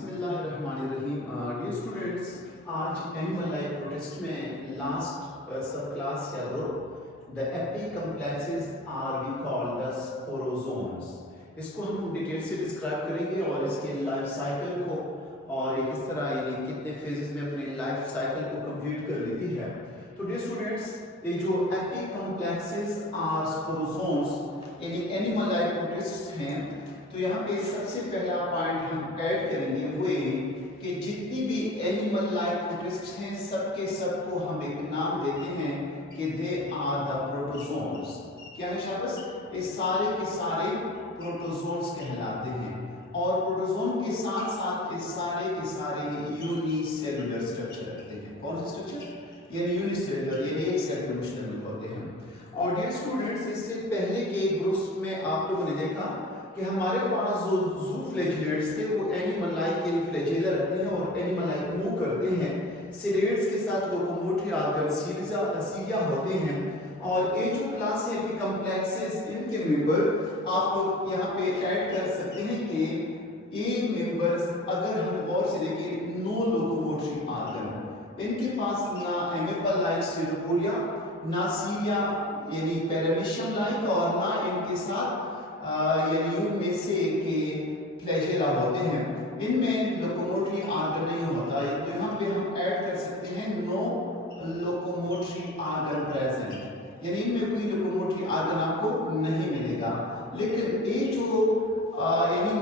बिस्मिल्लाहिर्रहमानिर्रहीम। Dear students, आज animal life protist में लास्ट सब क्लास या group the apicomplexes are we called the sporozoans. इसको हम डिटेल से डिस्क्राइब करेंगे और इसके लाइफ साइकिल को और ये किस तरह ये कितने फेजेस में अपने लाइफ साइकिल को कंप्लीट कर लेती है। तो डियर स्टूडेंट्स, ये जो एपी कॉम्प्लेक्सेस आर स्पोरोजोन्स यानी एनिमल लाइफ प्रोटेस्ट हैं, तो यहाँ पे सबसे पहला पॉइंट हम ऐड करेंगे वो ये कि जितनी भी एनिमल लाइफ प्रोटिस्ट हैं सबके सबको हम एक नाम देते हैं कि दे आर द प्रोटोजोन्स। क्या है शाबाश? ये सारे के सारे प्रोटोजोन्स कहलाते हैं और प्रोटोजोन के साथ साथ ये सारे के सारे यूनिसेलुलर स्ट्रक्चर रखते हैं। कौन सा स्ट्रक्चर? ये यूनिसेलुलर, ये एक सेल में मुश्तमिल होते हैं। और डियर स्टूडेंट्स, इससे पहले के ग्रुप्स में आप लोगों ने देखा कि हमारे पास जो जू फ्लैजिलेट्स थे वो एनिमल लाइफ के लिए फ्लैजिला रहते हैं और एनिमल लाइफ मूव करते हैं। सिलेट्स के साथ लोकोमोटरी आर्गन सीलिया होते हैं। और ये जो क्लास है एपी कॉम्प्लेक्सेस, इनके मेंबर आप लोग यहाँ पे ऐड कर सकते हैं कि ये मेंबर्स अगर हम गौर से देखें नो लोकोमोटरी आर्गन, इनके पास ना एमिबल लाइक स्फेरोपोडिया, ना सीलिया यानी पैरामीशियम लाइक और ना इनके साथ यानी में से के फ्लैजेला होते हैं। इनमें लोकोमोटरी आर्गन नहीं होता है, तो यहाँ पे हम ऐड कर सकते हैं नो लोकोमोटरी आर्गन प्रेजेंट, यानी इनमें कोई लोकोमोटरी आर्गन आपको नहीं मिलेगा। लेकिन ये जो यानी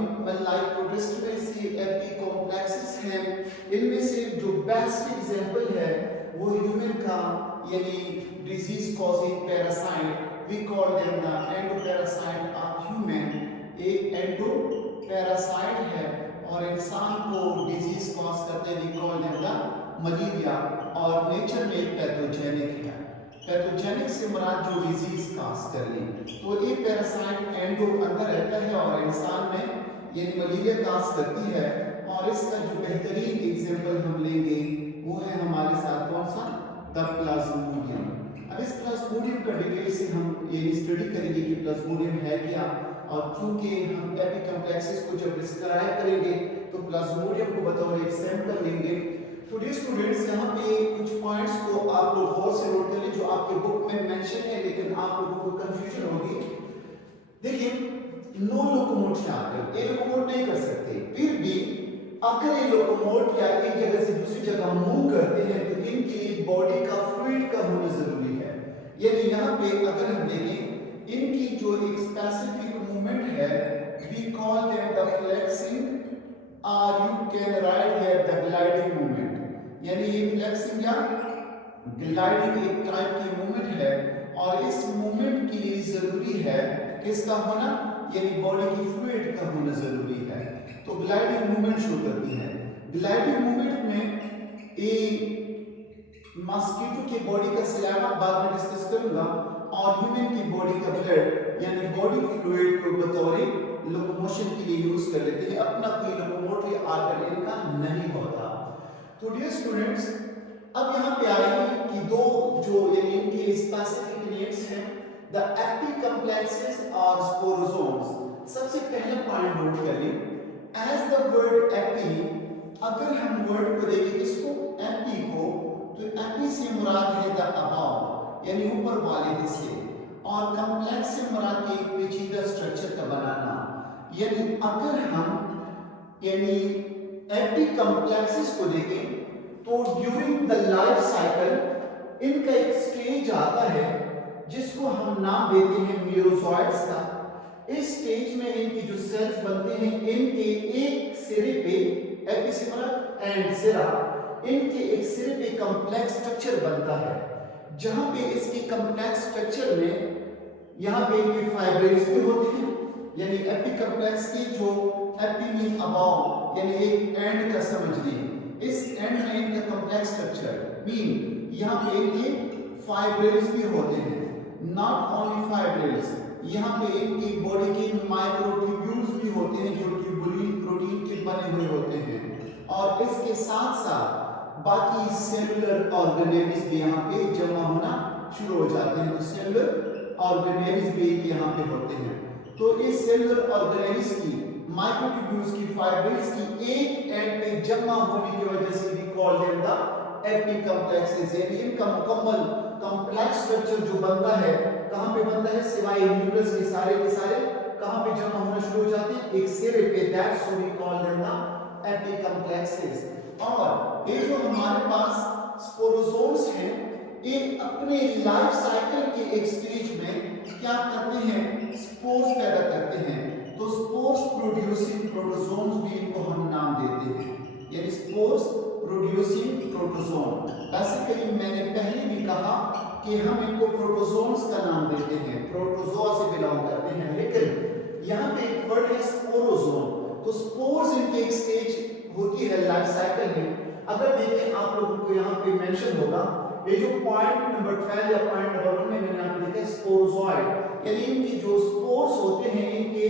लाइफ प्रोटिस्ट में से एपी कॉम्प्लेक्सेस हैं, इनमें से जो बेस्ट एग्जांपल है वो ह्यूमन का यानी disease causing parasite, we call them the endoparasite of human। एक एंडोपैरासाइट है और इंसान को डिजीज कॉज करते हैं, we call them the malaria. और नेचर में एक पैथोजेनिक है, पैथोजेनिक से मुराद जो डिजीज कॉज कर ले, तो एक पैरासाइट एंडो अंदर रहता है और इंसान में यानी मलेरिया कॉज करती है। और इसका जो बेहतरीन एग्जांपल हम लेंगे वो है हमारे साथ कौन सा? The Plasmodium. अब इस प्लाज्मोडियम का डिटेल से हम ये स्टडी करेंगे कि प्लाज्मोडियम है क्या, और क्योंकि हम एपी कॉम्प्लेक्सेस को जब डिस्क्राइब करेंगे तो प्लाज्मोडियम को बतौर एक सैंपल लेंगे। तो डियर स्टूडेंट्स, यहाँ पे कुछ पॉइंट्स को आप लोग गौर से नोट कर लें जो आपके बुक में मेंशन है, लेकिन आप लोगों को कंफ्यूजन होगी। देखिए, नो लोकोमोट आर्गन, ये लोकोमोट नहीं कर सकते, फिर भी अगर ये लोकोमोट या एक जगह से दूसरी जगह मूव करते हैं तो इनके लिए बॉडी का फ्लूइड का होना जरूरी है। यानी यहाँ पे अगर हम देखें इनकी जो एक स्पेसिफिक मूवमेंट है, we call them the flexing or you can write here the gliding movement। यानी ये फ्लेक्सिंग या ग्लाइडिंग एक टाइप की मूवमेंट है और इस मूवमेंट के लिए जरूरी है किसका होना? यानी बॉडी की फ्लूइड का होना जरूरी है। तो ग्लाइडिंग मूवमेंट शो करती है। ग्लाइडिंग मूवमेंट में ए मस्कीटो की बॉडी का सलाइवा बाद में डिस्कस करूंगा और ह्यूमन की बॉडी का ब्लड यानी बॉडी फ्लूइड को बतौर लोकोमोशन के लिए यूज कर लेते हैं, अपना कोई लोकोमोटरी आर्गन इनका नहीं होता। तो डियर स्टूडेंट्स, अब यहाँ पे आ रहे हैं कि दो जो यानी इनके स्पेसिफिक नेम्स हैं, द एपी कॉम्प्लेक्सेस और स्पोरोजोन्स। सबसे पहला पॉइंट नोट करें, एज द वर्ड एपी, अगर हम वर्ड को देखें इसको एपी को, तो एपी से मुराद है द अबाव यानी ऊपर वाले हिस्से, और कॉम्प्लेक्स से मुराद एक पेचीदा स्ट्रक्चर का बनाना। यानी अगर हम यानी एपी कॉम्प्लेक्सेस को देखें तो ड्यूरिंग द लाइफ साइकिल इनका एक स्टेज आता है जिसको हम नाम देते हैं मेरोजोइड्स का। इस स्टेज में इनकी जो सेल्स बनते हैं, इनके एक सिरे पे एपी से मुराद एंड सिरा, इनके एक सिरे पे कॉम्प्लेक्स स्ट्रक्चर बनता है, जहां पे इसके कॉम्प्लेक्स स्ट्रक्चर में यहाँ पे इनके फाइब्रिल्स भी होते हैं। यानी एपी कॉम्प्लेक्स की जो एपी मीन अबाव यानी एक एंड का समझ लें, इस एंड में इनका कॉम्प्लेक्स स्ट्रक्चर मीन यहाँ पे इनके फाइब्रिल्स भी होते हैं। नॉट ओनली फाइब्रिल्स, यहाँ पे इनकी बॉडी के माइक्रोट्यूब्यूल्स भी होते हैं जो ट्यूबुलिन प्रोटीन के बने हुए होते हैं। और इसके साथ साथ बाकी सेलुलर ऑर्गेनेल्स भी यहाँ पे जमा होना शुरू हो जाते हैं। तो सेलुलर ऑर्गेनेल्स भी यहाँ पे होते हैं। तो इस सेलुलर ऑर्गेनेल्स की माइक्रोट्यूब्यूल्स की फाइब्रिल्स की एक एंड पे जमा होने की वजह से वी कॉल देम द एपिकम्प्लेक्सेस। यानी इनका मुकम्मल कॉम्प्लेक्स स्ट्रक्चर जो बनता है, कहां पे बनता है, सिवाय न्यूक्लियस के सारे कहां पे जमा होना शुरू हो जाते हैं, एक सिरे पे। That's what we call them the apicomplexes. और ये जो हमारे पास स्पोरोजोम्स हैं, ये अपने लाइफ साइकिल के एक स्टेज में क्या करते हैं, स्पोर्स पैदा करते हैं। तो स्पोर्स प्रोड्यूसिंग प्रोटोजोम्स भी इनको हम नाम देते हैं, यानी स्पोर्स प्रोड्यूसिंग प्रोटोजोम। बेसिकली मैंने पहले भी कहा कि हम इनको प्रोटोजोम्स का नाम देते हैं, प्रोटोजोआ से बिलोंग करते हैं। लेकिन यहाँ पे एक वर्ड है स्पोरोजोम। तो स्पोर्स इनकी एक स्टेज होती है लाइफ साइकिल में। अगर देखें आप लोगों को यहाँ पे मेंशन होगा, ये जो पॉइंट नंबर 12 या पॉइंट नंबर 1 में मैंने आपको लिखा है स्पोरोजॉइड, यानी इनकी जो स्पोर्स होते हैं इनके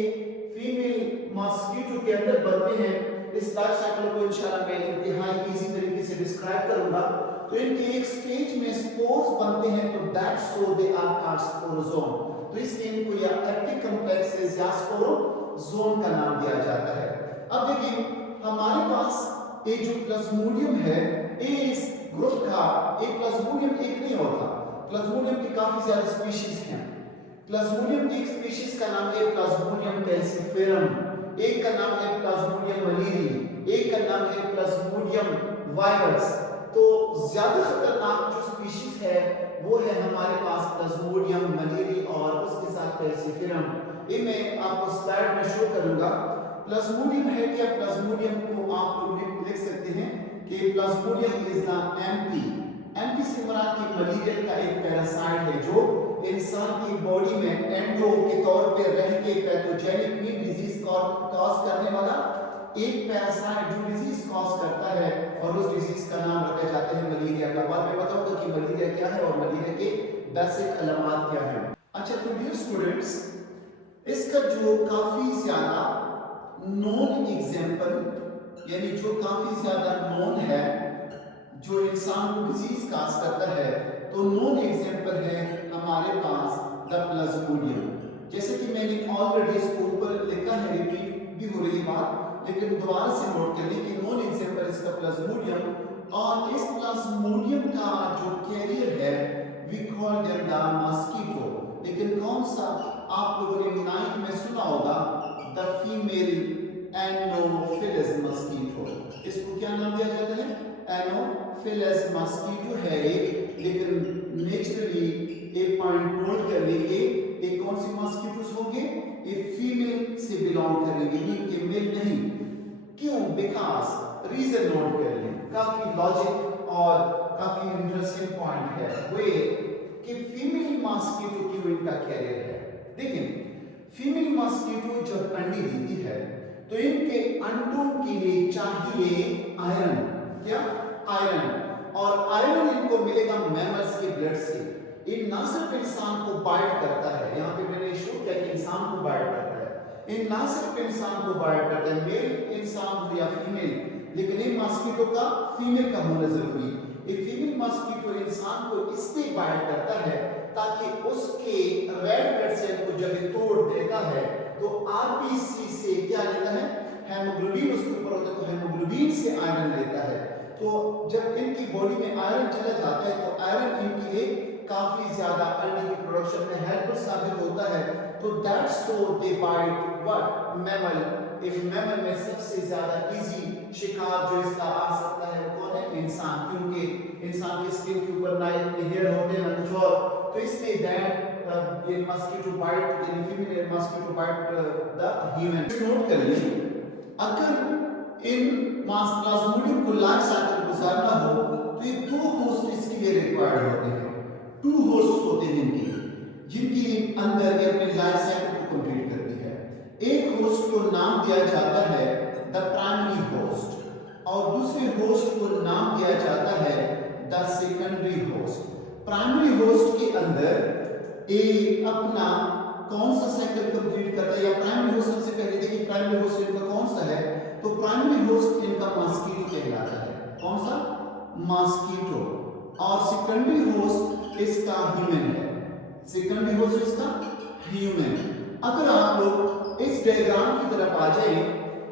फीमेल मॉस्किटो के अंदर बनते हैं। इस लाइफ साइकिल को इंशाल्लाह मैं इंतहाई इजी तरीके से डिस्क्राइब करूंगा। तो इनके एक स्टेज में स्पोर्स बनते हैं, तो that's so they are called sporosome. तो इसलिए इनको या एपिकम्प्लेक्सेस या स्पोरोजोम का नाम दिया जाता है। अब देखिए हमारे पास ये जो प्लाज्मोडियम है, ये इस ग्रुप का एक प्लाज्मोडियम एक नहीं होता, प्लाज्मोडियम की काफी ज्यादा स्पीशीज हैं। प्लाज्मोडियम की एक स्पीशीज का नाम है प्लाज्मोडियम कैल्सिफेरम, एक का नाम है प्लाज्मोडियम मलेरी, एक का नाम है प्लाज्मोडियम वाइवस। तो ज्यादा खतरनाक जो स्पीशीज है वो है हमारे पास प्लाज्मोडियम मलेरी और उसके साथ कैल्सिफेरम। ये मैं आपको स्लाइड में शो करूंगा। प्लाज्मोडियम है क्या, प्लाज्मोडियम को आप लोग लिख सकते हैं कि प्लाज्मोडियम इज द एमपी से मुराद की मलेरिया का एक पैरासाइट है जो इंसान की बॉडी में एंडो के तौर पे रह के पैथोजेनिक मीन डिजीज कॉज करने वाला एक पैरासाइट जो डिजीज कॉज करता है, और उस डिजीज का नाम रखा जाता है मलेरिया का। बाद में बताऊंगा कि मलेरिया क्या है और मलेरिया के बेसिक अलामत क्या है। अच्छा तो डियर स्टूडेंट्स, इसका जो काफी ज्यादा नोन एग्जांपल, यानी जो काफी ज्यादा नोन है, जो इंसान को डिजीज काज करता है, तो नोन एग्जांपल है हमारे पास द प्लाज्मोडियम। जैसे कि मैंने ऑलरेडी इसके ऊपर लिखा है, रिपीट भी हो रही बात, लेकिन दोबारा से नोट कर लें कि नोन एग्जांपल इसका प्लाज्मोडियम। और इस प्लाज्मोडियम का जो कैरियर है we call them the mosquito. लेकिन कौन सा, आप लोगों ने 9th में सुना होगा द फीमेल एनोफिलस मस्कीटो। इसको क्या नाम दिया जाता है, एनोफिलस मस्कीटो है एक, लेकिन नेचुरली एक पॉइंट नोट कर लेंगे, ये कौन सी मस्कीटोस होंगे, ये फीमेल से बिलोंग करेंगे, इनके मेल नहीं। क्यों, बिकॉज रीजन नोट कर लें, काफी लॉजिक और काफी इंटरेस्टिंग पॉइंट है वे कि फीमेल मस्कीटो क्यों इनका कैरियर है। देखिए फीमेल मस्कीटो जब अंडे देती है तो इनके अंडों के लिए चाहिए आयरन, क्या, आयरन, और आयरन इनको मिलेगा मैमल्स के ब्लड से। ये ना सिर्फ इंसान को बाइट करता है, यहाँ पे मैंने शो किया कि इंसान को बाइट करता है, ये ना सिर्फ इंसान को बाइट करता है, मेल इंसान हो या फीमेल, लेकिन ये मस्कीटो का फीमेल का होना जरूरी है। ये फीमेल मस्कीटो इंसान को इसलिए बाइट करता है ताकि उसके रेड ब्लड सेल को जब ये तोड़ देता है तो आरबीसी से क्या लेता है, हेमोग्लोबिन उसके ऊपर होता है, तो हेमोग्लोबिन से आयरन लेता है। तो जब इनकी बॉडी में आयरन चला जाता है तो आयरन इनके लिए काफी ज्यादा अंडे की प्रोडक्शन में हेल्पफुल साबित होता है। तो that's so they bite what, mammal. इस मैमल में सबसे ज्यादा इजी शिकार जो इसका आ सकता है वो कौन है, इंसान, क्योंकि इंसान के स्किन के ऊपर ना इतने हेयर होते हैं ना कुछ और। तो इसलिए दैट ये मस्कीटो बाइट, यानी female mosquito bite the human. Note कर लीजिए, अगर इन प्लाज्मोडियम को लाइफ साइकिल गुजारना हो तो ये 2 होस्ट इसके लिए रिक्वायर्ड होते हैं। 2 होस्ट होते हैं जिनके अंदर ये अपने लाइफ साइकिल को कंप्लीट करती है। एक होस्ट को नाम दिया जाता है द प्राइमरी होस्ट और दूसरे होस्ट को नाम दिया जाता है the secondary host. Primary host के अंदर ए अपना कौन सा साइकिल कंप्लीट करता है, या प्राइमरी होस्ट, सबसे पहले देखिए प्राइमरी होस्ट इनका कौन सा है, तो प्राइमरी होस्ट इनका मस्कीटो कहलाता है। कौन सा, मस्कीटो। और सेकेंडरी होस्ट इसका ह्यूमन है, सेकेंडरी होस्ट इसका ह्यूमन। अगर आप लोग इस डायग्राम की तरफ आ जाए,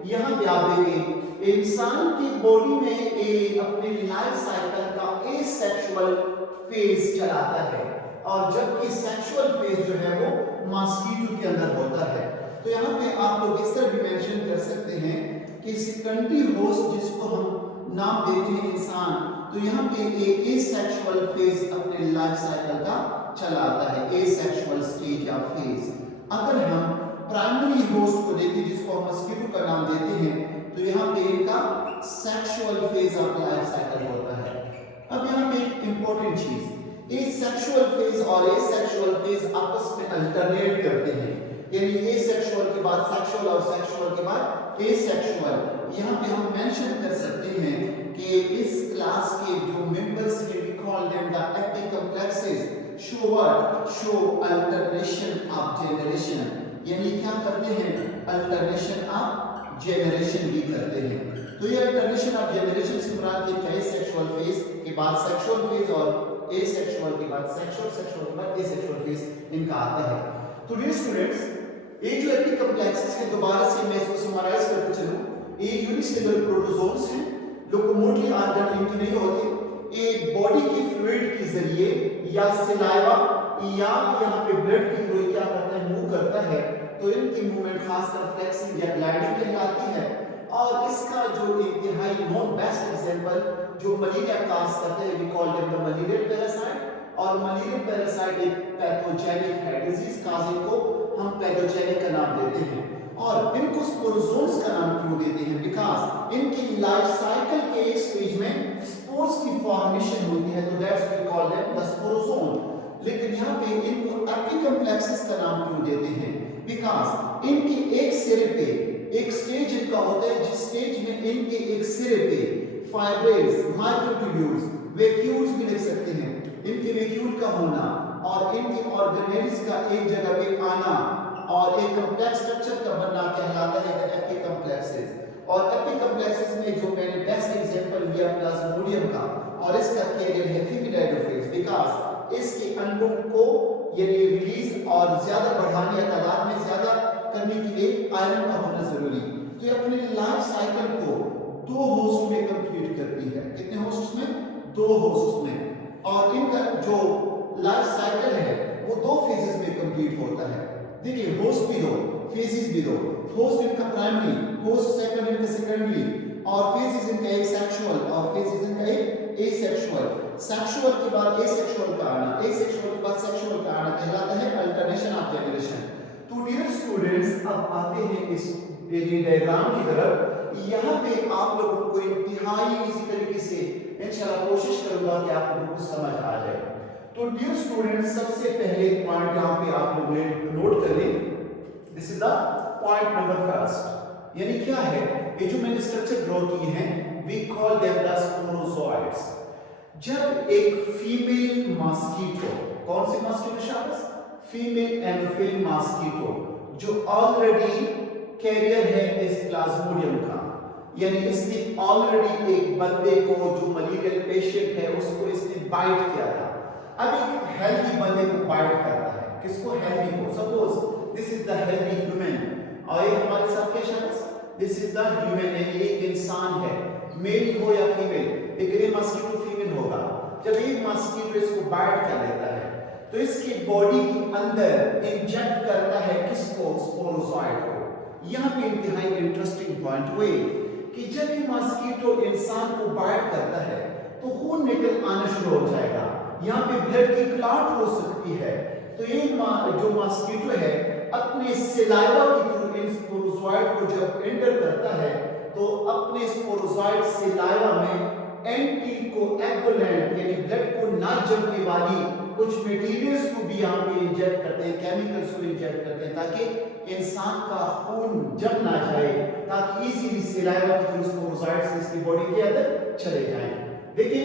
यहाँ पे आप देखें इंसान की बॉडी में अपने लाइफ साइकिल का एसेक्सुअल फेज चलाता है और जबकि सेक्सुअल फेज जो है वो मॉस्किटो के अंदर होता है। तो यहाँ पे आप लोग इस तरह भी मेंशन कर सकते हैं कि सेकेंडरी होस्ट जिसको हम नाम देते हैं इंसान, तो यहाँ पे एसेक्सुअल फेज अपने लाइफ साइकिल का चलाता है, एसेक्सुअल स्टेज या फेज। अगर हम प्राइमरी होस्ट को देखें जिसको हम मस्किटो का नाम देते हैं, तो यहाँ पे इनका sexual phase of life cycle होता है। अब यहाँ पे एक इंपॉर्टेंट चीज, एसेक्सुअल फेज और एसेक्सुअल फेज आपस में अल्टरनेट करते हैं, यानी एसेक्सुअल के बाद सेक्सुअल और सेक्सुअल के बाद एसेक्सुअल। यहाँ पे हम मेंशन कर सकते हैं कि इस क्लास के जो मेंबर्स हैं we call them the apicomplexes show what, show alternation of generation, यानी क्या करते हैं, अल्टरनेशन ऑफ जनरेशन भी करते हैं। तो ये अल्टरनेशन ऑफ जनरेशन से मुराद ये है सेक्सुअल फेज के बाद सेक्सुअल फेज और एसेक्सुअल के बाद सेक्सुअल, सेक्सुअल के बाद एसेक्सुअल फेज इनका आता है। तो डियर स्टूडेंट्स, ये जो एपिकम्प्लेक्सेस है दोबारा से मैं इसको समराइज करके चलूं, ये यूनिसेलुलर प्रोटोजोन्स हैं, लोकोमोटरी ऑर्गन इनके नहीं होते, ये बॉडी की फ्लूइड के जरिए या सलाइवा या यहाँ पे ब्लड के थ्रू क्या करता है, मूव करता है। तो इनकी मूवमेंट खासकर फ्लेक्सिंग या ग्लाइडिंग कहलाती है। और इसका जो इंतहाई नॉन बेस्ट एग्जांपल जो मलेरिया काज करते हैं we call them the malarial parasite, और मलेरियल पैरासाइट एक पैथोजेनिक है, डिजीज काजिंग को हम पैथोजेनिक का नाम देते हैं। और इनको स्पोरोजोन्स का नाम क्यों देते हैं, बिकॉज इनकी लाइफ साइकिल के एक स्टेज में स्पोर्स की फॉर्मेशन होती है, तो that's we call them the sporozoan. लेकिन यहाँ पे इनको एपिकम्प्लेक्सेस का नाम क्यों देते हैं, बिकॉज इनकी एक सिरे पे एक स्टेज इनका होता है जिस स्टेज में इनके एक सिरे पे फाइब्रेल्स, माइक्रोट्यूब्यूल्स, वैक्यूल्स भी लिख सकते हैं, इनके वैक्यूल का होना और इनके ऑर्गेनेल्स का एक जगह पे आना और एक कॉम्प्लेक्स स्ट्रक्चर का बनना कहलाता है एपिकम्प्लेक्सेस। और एपिकम्प्लेक्सेस में जो मैंने बेस्ट एग्जांपल लिया प्लाज्मोडियम का, और इसका केवल है फिमिडाइडोफेज, बिकॉज इसके अंडों को यानी रिलीज और ज्यादा बढ़ाने या तादाद में ज्यादा करने के लिए आयरन का होना जरूरी। तो ये अपने लाइफ साइकिल को 2 होस्ट में कंप्लीट करती है। कितने होस्ट में, 2 होस्ट में। और इनका जो लाइफ साइकिल है वो 2 फेजेस में कंप्लीट होता है। देखिए होस्ट भी 2, फेजेस भी 2, होस्ट इनका प्राइमरी, होस्ट सेकंड इनका सेकेंडरी, और फेजेस इनका एक सेक्सुअल और फेजेस इनका एक एसेक्सुअल। सेक्सुअल के बाद एसेक्सुअल का आना, एसेक्सुअल के बाद सेक्सुअल का आना कहलाता है अल्टरनेशन ऑफ जनरेशन। तो डियर स्टूडेंट्स, अब आते हैं इस डायग्राम की तरफ। यहाँ पे आप लोगों को इंतहाई इसी तरीके से इंशाल्लाह कोशिश करूंगा कि आप लोगों को समझ आ जाए। तो डियर स्टूडेंट्स, सबसे पहले पॉइंट यहाँ पे आप लोग नोट कर लें, this is the point number first. यानी क्या है, ये जो मैंने स्ट्रक्चर ड्रॉ किए हैं we call them the sporozoites. जब एक फीमेल मॉस्किटो, कौन सी मॉस्किटो शाबाश, फीमेल एनोफिल मॉस्किटो जो ऑलरेडी कैरियर है इस प्लाज्मोडियम का, यानी इसने ऑलरेडी एक बंदे को जो मलेरियल पेशेंट है उसको इसने बाइट किया था। अब एक हेल्दी बंदे को बाइट करता है, किसको, हेल्दी को। Suppose this is the healthy human, और ये हमारे साथ क्या शख्स, दिस इज द ह्यूमन, यानी एक इंसान है, मेल हो या फीमेल, लेकिन ये मॉस्किटो फीमेल होगा। जब एक मॉस्किटो इसको बाइट कर लेता है तो इसकी बॉडी के अंदर इंजेक्ट करता है किसको, स्पोरोजोइड को। यहाँ पे इंतहाई इंटरेस्टिंग पॉइंट हुए कि जब ये मॉस्किटो इंसान को बाइट करता है तो खून निकल आना शुरू हो जाएगा, यहाँ पे ब्लड की क्लॉट हो सकती है। तो ये जो मॉस्किटो है अपने सलाइवा के थ्रू इन स्पोरोजोइड को जब एंटर करता है तो अपने स्पोरोजोइड सलाइवा में एंटीकोएगुलेंट यानी ब्लड को ना जमने वाली कुछ मटेरियल्स को भी यहाँ पे इंजेक्ट करते हैं, केमिकल्स को इंजेक्ट करते हैं ताकि इंसान का खून जम ना जाए, ताकि इजीली सलाइवा के थ्रू स्पोरोजोइड्स इसकी बॉडी के अंदर चले जाएं। देखिए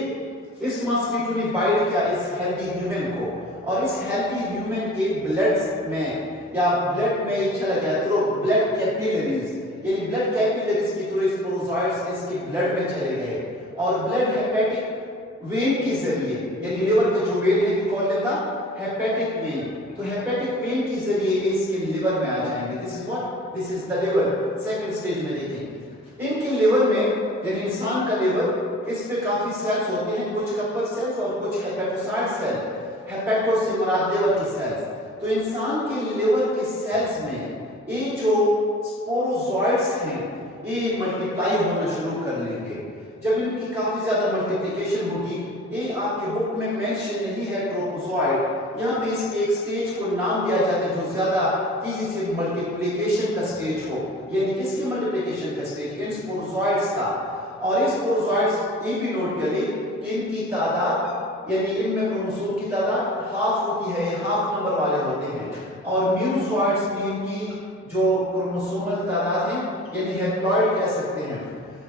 इस मॉस्किटो ने बाइट किया इस हेल्दी ह्यूमन को, और इस हेल्दी ह्यूमन के ब्लड में या ब्लड में चला गया थ्रू ब्लड कैपिलरीज, यानी ब्लड कैपिलरीज के थ्रू स्पोरोजोइड्स इसके ब्लड में चले गए, और ब्लड हेपेटिक वेन के जरिए, यानी लिवर का जो वेन है कौन लेता, हेपेटिक वेन, तो हेपेटिक वेन के जरिए इसके लिवर में आ जाएंगे। This is what this is the liver. Second stage में देखिए इनके लिवर में, यानी इंसान का लिवर, इसमें काफी सेल्स होते हैं, कुछ कपल सेल्स और कुछ हेपेटोसाइट सेल। हेपेटो से मुराद लिवर की सेल्स। तो इंसान के लिवर के सेल्स में ये जो स्पोरोजोइड्स हैं ये मल्टीप्लाई होना शुरू कर लेंगे। जब इनकी काफी ज्यादा मल्टीप्लिकेशन होगी, ये आपके बुक में मेंशन नहीं है ट्रोपोजोइड, यहाँ पे इसके एक स्टेज को नाम दिया जाता है जो ज्यादा तेजी से मल्टीप्लिकेशन का स्टेज हो। यानी किसकी मल्टीप्लिकेशन का स्टेज? इन स्पोरोजोइड्स का। और इस स्पोरोजोइड्स ये भी नोट करें कि इनकी तादाद, यानी इनमें क्रोमोसोम की तादाद हाफ होती है, हाफ नंबर वाले होते हैं। और म्यूजोइड्स भी इनकी जो क्रोमोसोमल तादाद है, यानी हेप्लॉइड कह सकते हैं।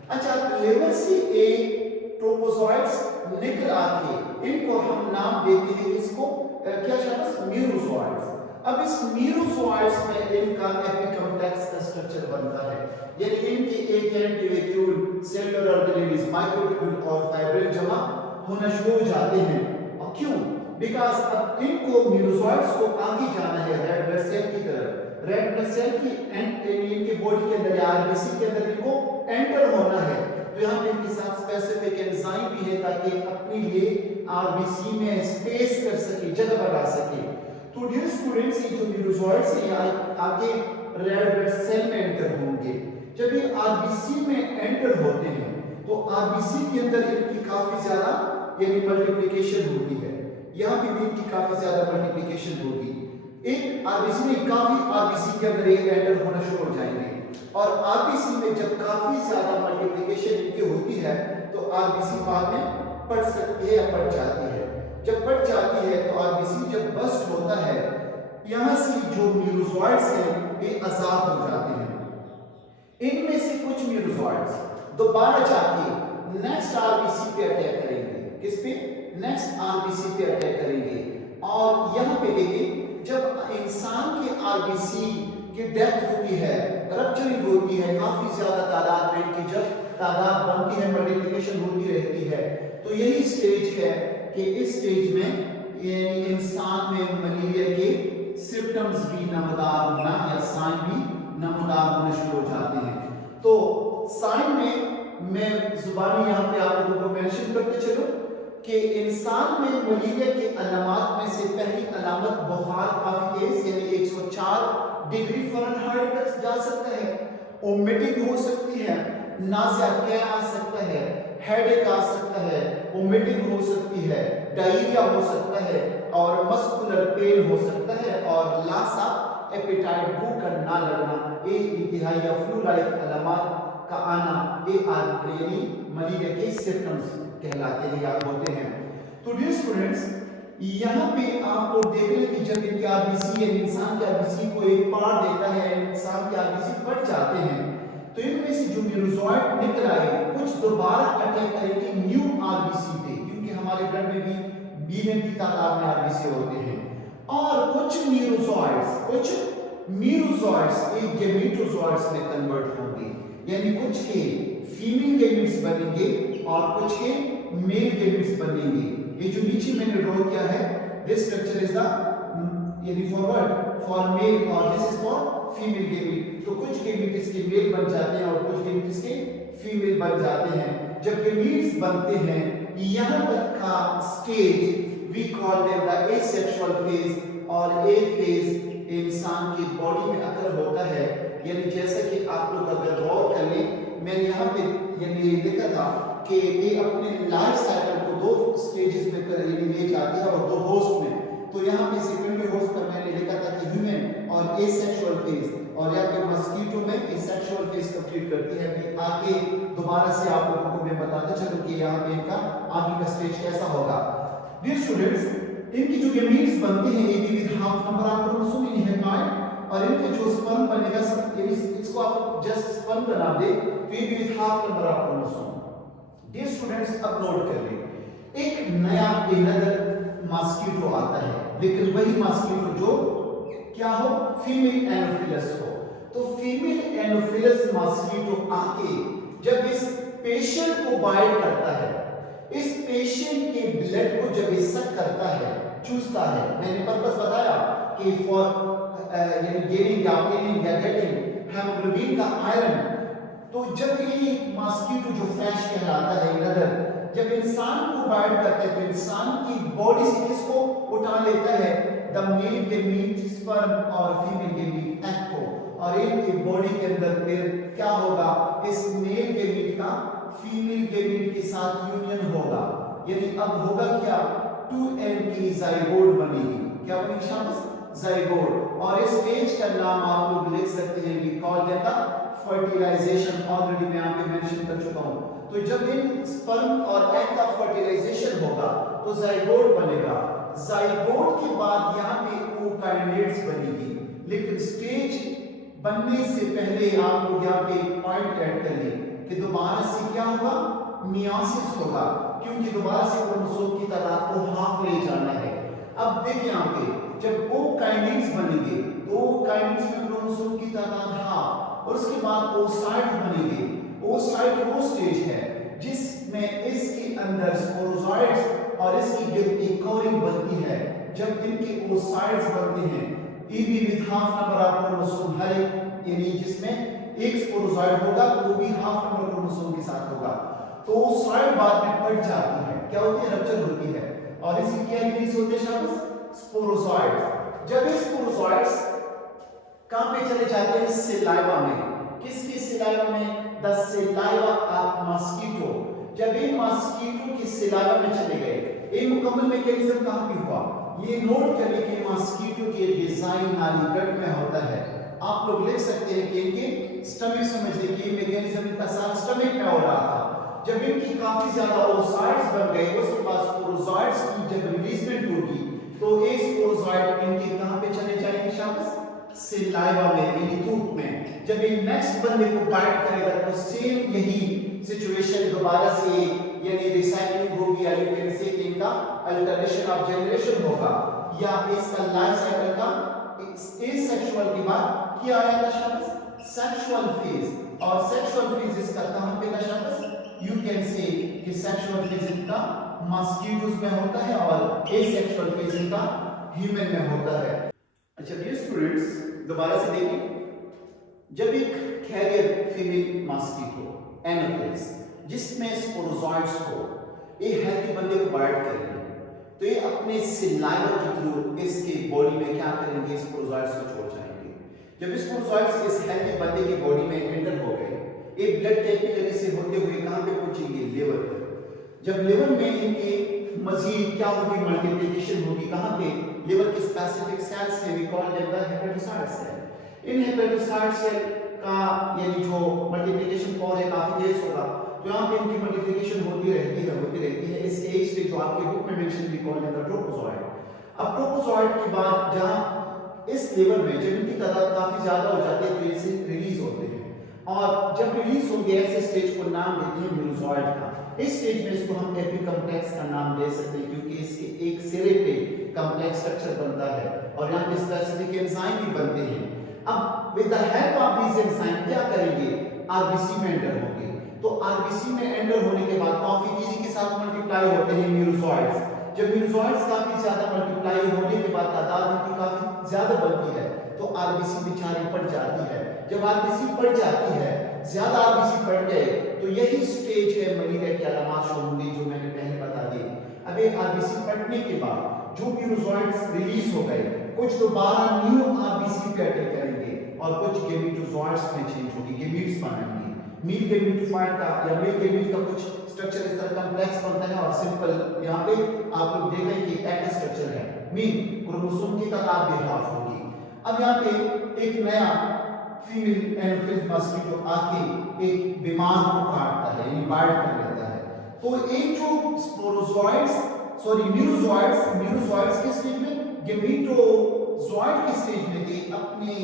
अच्छा, लिवर से एक ट्रोपोजोइड्स निकल आके इनको हम नाम देते हैं किसको? क्या शाबाश, म्यूजोइड्स। अब इस म्यूजोइड्स में इनका एपिकॉम्प्लेक्स का स्ट्रक्चर बनता है, यानी इनके एक एंटीवेक्यूल, सेलुलर ऑर्गेनेल्स, माइक्रोट्यूब्यूल और फाइब्रिल जमा होना शुरू हो जाते हैं। और क्यों? बिकॉज अब इनको म्यूजोइड्स को आगे जाना है रेड ब्लड सेल की तरफ। रेड ब्लड सेल की इनकी बॉडी के अंदर या आरबीसी के अंदर इनको एंटर होना है। तो यहाँ पे इनके साथ स्पेसिफिक एंजाइम भी है ताकि अपने लिए आरबीसी में स्पेस कर सके, जगह बना सके। तो डियर स्टूडेंट्स, ये जो म्यूजोइड्स हैं आगे रेड ब्लड सेल में एंटर होंगे। जब ये आरबीसी में एंटर होते हैं तो आरबीसी के अंदर इनकी काफी ज्यादा यानी मल्टीप्लिकेशन होती है। यहाँ पे भी इनकी काफी ज्यादा मल्टीप्लिकेशन होगी। एक आरबीसी में काफी आरबीसी के अंदर ये एंटर होना शुरू हो जाएंगे। और आरबीसी में जब काफी ज्यादा मल्टीप्लिकेशन इनकी होती है तो आरबीसी बाद में बढ़ सकती है या बढ़ जाती है। जब बढ़ जाती है तो आरबीसी जब बस्ट होता है, यहाँ से जो म्यूजोइड्स हैं ये आजाद हो जाते हैं। इनमें से कुछ म्यूजोइड्स दोबारा जाके नेक्स्ट आरबीसी पे अटैक करेंगे। किस पे? नेक्स्ट आरबीसी पे अटैक करेंगे। और यहाँ पे देखिए, जब इंसान के आरबीसी की डेथ होती है, रप्चरिंग होती है, काफी ज्यादा तादाद में इनकी जब तादाद बनती है, मल्टीप्लिकेशन होती रहती है, तो यही स्टेज है कि इस स्टेज में इंसान में मलेरिया के सिम्टम्स भी नमदार होना या साइन भी नमदार होने शुरू हो जाते हैं। तो साइन में मैं जुबानी यहाँ पे आप लोगों को मेंशन करते चलो कि इंसान में मलेरिया के अलामत में से पहली अलामत बुखार काफी तेज, यानी 104 डिग्री फ़ारेनहाइट तक जा सकता है, वोमिटिंग हो सकती है, नाज़िया क्या आ सकता है, हेडेक आ सकता है, वोमिटिंग हो सकती है, डायरिया हो सकता है और मस्कुलर पेन हो सकता है और लासा एपेटाइट, भूख का ना लगना, ये इंतहाई या फ्लू लाइक अलामत का आना, ये यानी मलेरिया के सिम्टम्स कहलाते हैं या होते हैं। तो डियर स्टूडेंट्स, यहाँ पे आप लोग देख रहे हैं कि जब इनके आरबीसी यानी इंसान के आरबीसी को एक पार देता है, इंसान के आरबीसी बढ़ जाते हैं, तो इनमें से जो म्यूजोइड निकल आए कुछ दोबारा अटैक करेंगे न्यू आरबीसी पे, क्योंकि हमारे ब्लड में भी बिलियन की तादाद में आरबीसी होते हैं। और कुछ म्यूजोइड्स एक गैमेटोजोइड्स में कन्वर्ट होंगे, यानी कुछ के फीमेल गैमेट्स बनेंगे और कुछ के मेल गैमेट्स बनेंगे। ये जो नीचे मैंने ड्रॉ किया है, दिस स्ट्रक्चर इज द यानी फॉरवर्ड फॉर मेल और this is for female gamete. तो कुछ गैमेट इसके मेल बन जाते हैं और कुछ गैमेट इसके फीमेल बन जाते हैं। जब गैमेट्स बनते हैं, यहाँ तक का stage we call them the asexual phase, और ए फेज इंसान की बॉडी में अकर होता है। यानी जैसा कि आप लोग अगर गौर कर लें, मैंने यहाँ पे यानी लिखा था कि ये अपने लाइफ साइकिल को दो स्टेजेस में ले जाती है और दो होस्ट में। तो यहाँ पे सेकेंडरी होस्ट पर मैंने लिखा था कि ह्यूमन और एसेक्सुअल फेज, और यहाँ पे मस्कीटो में एसेक्सुअल फेज कंप्लीट करती है। कि आगे दोबारा से आप लोगों को मैं बताता चलूं कि यहाँ पे इनका आगे का स्टेज कैसा होगा। डियर स्टूडेंट्स, इनकी जो गैमीट्स बनते हैं ये भी with half number of chromosome in haploid, और इनके जो स्पर्म बनेगा इसको आप जस्ट स्पर्म का नाम दे तो ये भी with half number of chromosome. Dear students, अब नोट कर लें, एक नया अनदर मॉस्किटो आता है, लेकिन वही मॉस्किटो जो क्या हो, फीमेल एनोफिलस हो। तो फीमेल एनोफिलस मॉस्किटो आके जब इस पेशेंट को बाइट करता है, इस पेशेंट के ब्लड को जब ये सक करता है, चूसता है, मैंने पर्पस बताया कि फॉर यानी गेनिंग या ऑब्टेनिंग या गेटिंग हेमोग्लोबिन का आयरन। तो जब ये मॉस्किटो जो फ्लैश कहलाता है इधर, जब इंसान को बाइट करता है तो इंसान की बॉडी से किसको उठा लेता है, द मेल के मीट स्पर्म और फीमेल के मीट एग को, और इनकी बॉडी के अंदर फिर क्या होगा, इस मेल के मीट का फीमेल के मीट के साथ यूनियन होगा, यानी अब होगा क्या, 2n की जाइगोट बनेगी। क्या बनेगी शाबाश, जाइगोट। और इस स्टेज का नाम आप लोग लिख सकते हैं, we call that fertilization. Already मैं यहाँ पे मेंशन कर चुका हूँ। तो जब इन स्पर्म और एग का फर्टिलाइजेशन होगा तो जाइगोट बनेगा। जाइगोट के बाद यहाँ पे oocytes बनेगी, लेकिन स्टेज बनने से पहले आप लोग यहाँ पे पॉइंट ऐड कर लें कि दोबारा से क्या होगा, मियोसिस होगा, क्योंकि दोबारा से क्रोमोसोम की तादाद को हाफ ले जाना है। अब देखिए यहाँ पे जब oocytes बनेंगे तो oocytes में क्रोमोसोम की तादाद हाफ, और उसके बाद oocyte बनेंगे। oocyte वो स्टेज है जिसमें इसके अंदर स्पोरोजोइट्स और इसकी गिर्द एक कोरिंग बनती है। जब इनके oocytes बनते हैं, EB with half number of chromosome, हर एक यानी जिसमें एक स्पोरोजोइट होगा वो भी हाफ नंबर क्रोमोसोम के साथ होगा, तो oocyte बाद में बढ़ जाती है, क्या होती है, रप्चर होती है, और इसकी क्या रिलीज होते हैं शाबाश, स्पोरोजोइट्स। जब ये स्पोरोजोइट्स कहां पे चले जाते हैं, सिलाइवा में। किसके सिलाइवा में, द सिलाइवा ऑफ मॉस्किटो। जब ये मॉस्किटो के सिलाइवा में चले गए, ये मुकम्मल मैकेनिज्म कहां पे हुआ, ये नोट करने के मॉस्किटो के डिजाइन नाली गट में होता है। आप लोग लिख सकते हैं कि इनके स्टमक समझने की मैकेनिज्म इनका साथ स्टमक में हो रहा था। जब इनकी काफी ज्यादा oocytes बन गए, उसके बाद स्पोरोजोइट्स की जब रिलीजमेंट होगी तो एक स्पोरोजोइट इनके कहां पे चले जाएंगे शाबाश, सिलाइवा में, यानी थूक में। जब ये नेक्स्ट बंदे को बाइट करेगा तो सेम यही सिचुएशन दोबारा से यानी रिसाइक्लिंग होगी, या यू कैन से इनका अल्टरेशन ऑफ जनरेशन होगा, या इसका लाइफ साइकिल का एसेक्सुअल के बाद क्या आया था शाबाश, सेक्सुअल फेज। और सेक्सुअल फेज इसका कहां पे था शाबाश, यू कैन से कि सेक्सुअल फेज इनका मॉस्किटोज में होता है और एसेक्सुअल फेज इनका ह्यूमन में होता है। अच्छा डियर स्टूडेंट्स, दोबारा से देखिए, जब एक कैरियर फीमेल मॉस्किटो एनोफिलिस जिसमें स्पोरोजोइट्स हो, ये हेल्दी बंदे को बाइट करेंगे तो ये अपने सिलाइवा के थ्रू इसके बॉडी में क्या करेंगे, स्पोरोजोइट्स को छोड़ जाएंगे। जब स्पोरोजोइट्स इस हेल्दी बंदे की बॉडी में एंटर हो गए, ये ब्लड कैपिलरी से होते हुए कहां पे पहुंचेंगे, लिवर पर। जब लिवर में इनके मजीद क्या होगी, मल्टीप्लिकेशन होगी, कहां पे, लिवर के स्पेसिफिक सेल्स है, we call them the hepatocyte cell. इन हेपेटोसाइट सेल का यानी जो मल्टीप्लिकेशन पावर है काफी तेज होगा, तो यहाँ पे इनकी मल्टीप्लिकेशन होती रहती है। इस एज पे जो आपके बुक में mention we call them the trophozoite. अब ट्रोपोजोइट के बाद जहाँ इस लेवल में जब इनकी तादाद काफी ज्यादा हो जाती है तो इसे रिलीज होते हैं, और जब रिलीज होंगे ऐसे स्टेज को नाम देते हैं मेरोजोइट का। इस स्टेज में इसको हम एपिकम्प्लेक्स का नाम दे सकते हैं, क्योंकि इसके एक सिरे पे कॉम्प्लेक्स स्ट्रक्चर बनता है और यहाँ पे स्पेसिफिक एंजाइम भी बनते हैं। अब with the help of this enzyme क्या करेंगे, आरबीसी में एंटर होंगे। तो आरबीसी में एंटर होने के बाद काफी तेजी के साथ मल्टीप्लाई होते हैं मेरोजोइट्स। जब मेरोजोइट्स काफी ज्यादा मल्टीप्लाई होने के बाद तादाद उनकी काफी ज्यादा बनती है तो आरबीसी बेचारी बढ़ जाती है। जब आरबीसी बढ़ जाती है, ज्यादा आरबीसी बढ़ गए तो यही स्टेज है मलेरिया की अलामत शो होंगी जो मैंने पहले बता दी। अब ये आरबीसी बढ़ने के बाद जो मेरोजोइट्स रिलीज हो गए, कुछ दोबारा न्यू आरबीसी पे अटैक करेंगे और कुछ गेमेटोजोइट्स में चेंज होगी, गेमीट्स बनेंगे। मील गेमेटोफाइट का या मेल गेमीट का कुछ स्ट्रक्चर इस तरह कॉम्प्लेक्स बनता है, और सिंपल यहाँ पे आप लोग देख रहे हैं कि एक स्ट्रक्चर है, मीन क्रोमोसोम की तादाद भी हाफ होगी। अब यहाँ पे एक नया फीमेल एनोफिलिस मॉस्किटो आके एक बीमार को काटता है, यानी बाइट कर लेता है। तो एक जो स्पोरोजोइट्स मेरोजोइट्स के स्टेज में, गेमेटोजोइट के स्टेज में थे, अपने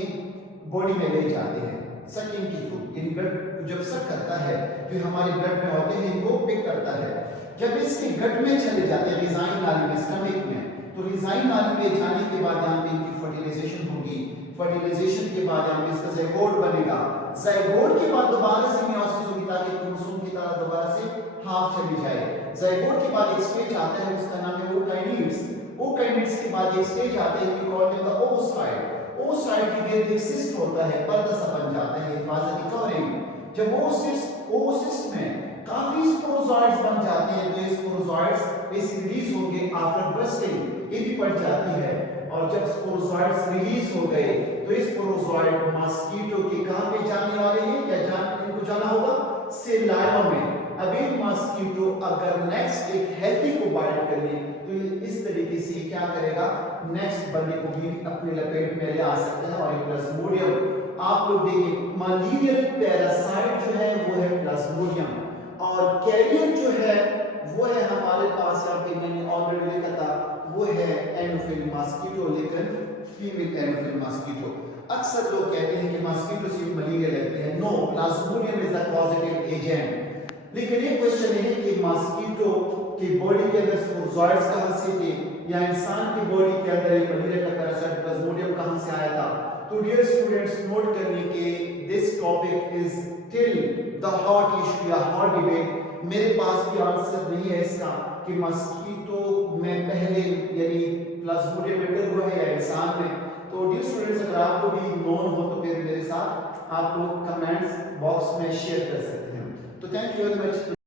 बॉडी में ले जाते हैं सकिंग के थ्रू, यानी ब्लड जब सक करता है तो हमारे ब्लड में होते हैं, इनको पिक करता है। जब इसके गट में चले जाते हैं, रिजाइन नाली में, स्टमक में, तो रिजाइन नाली में जाने के बाद यहाँ पे इनकी फर्टिलाइजेशन होगी। फर्टिलाइजेशन के बाद यहाँ पे इसका ज़ाइगोट बनेगा। ज़ाइगोट के बाद दोबारा से मियोसिस होगी ताकि क्रोमोसोम की तादाद दोबारा से हाफ चली जाए। ज़ाइगोट के बाद एक स्टेज आता है, उसका नाम है oocytes। oocytes के बाद एक स्टेज आता है कि कॉल्ड द oocyte। oocyte के गिर्द एक सिस्ट होता है, पर्दा सा बन जाता है, हिफाजती कवरिंग। जब oocyst में काफी स्पोरोजोइड्स बन जाते हैं तो ये स्पोरोजोइड्स इस रिलीज होंगे आफ्टर बर्स्टिंग, ये भी पड़ जाती है। और जब स्पोरोजोइड्स रिलीज हो गए तो ये स्पोरोजोइड मस्कीटो के कहां पे जाने वाले हैं, क्या इनको जाना होगा सेलाइवा में। अब एक मस्कीटो अगर नेक्स्ट एक हेल्दी को बाइट करे तो ये इस तरीके से क्या करेगा, नेक्स्ट बंदे को भी अपने लपेट में ले आ सकता है। और प्लाज्मोडियम आप लोग देखिए, मलेरियल पैरासाइट जो है वो है प्लाज्मोडियम, और कैरियर जो है वो है हमारे पास, यहाँ पे मैंने ऑलरेडी लिखा था, वो है एनोफिल मस्कीटो, लेकिन फीमेल एनोफिल मस्कीटो। अक्सर लोग कहते हैं कि मस्कीटो से मलेरिया लगती है, no, plasmodium is the causative agent. लेकिन ये क्वेश्चन है कि मस्कीटो की बॉडी के अंदर स्पोरोजोइड्स कहां से थे, या इंसान की बॉडी के अंदर एक मलेरिया का पैरासाइट प्लाज्मोडियम कहां से आया था। तो डियर स्टूडेंट्स, नोट करने के this topic is till the hot issue या हॉट डिबेट। मेरे पास भी आंसर नहीं है इसका कि मस्कीटो में पहले यानी प्लाज्मोडियम एंटर हुआ है या इंसान में। तो डियर स्टूडेंट्स, अगर आपको भी नोन हो तो फिर मेरे साथ आप लोग कमेंट्स बॉक्स में शेयर कर सकते हैं। तो थैंक यू वेरी मच।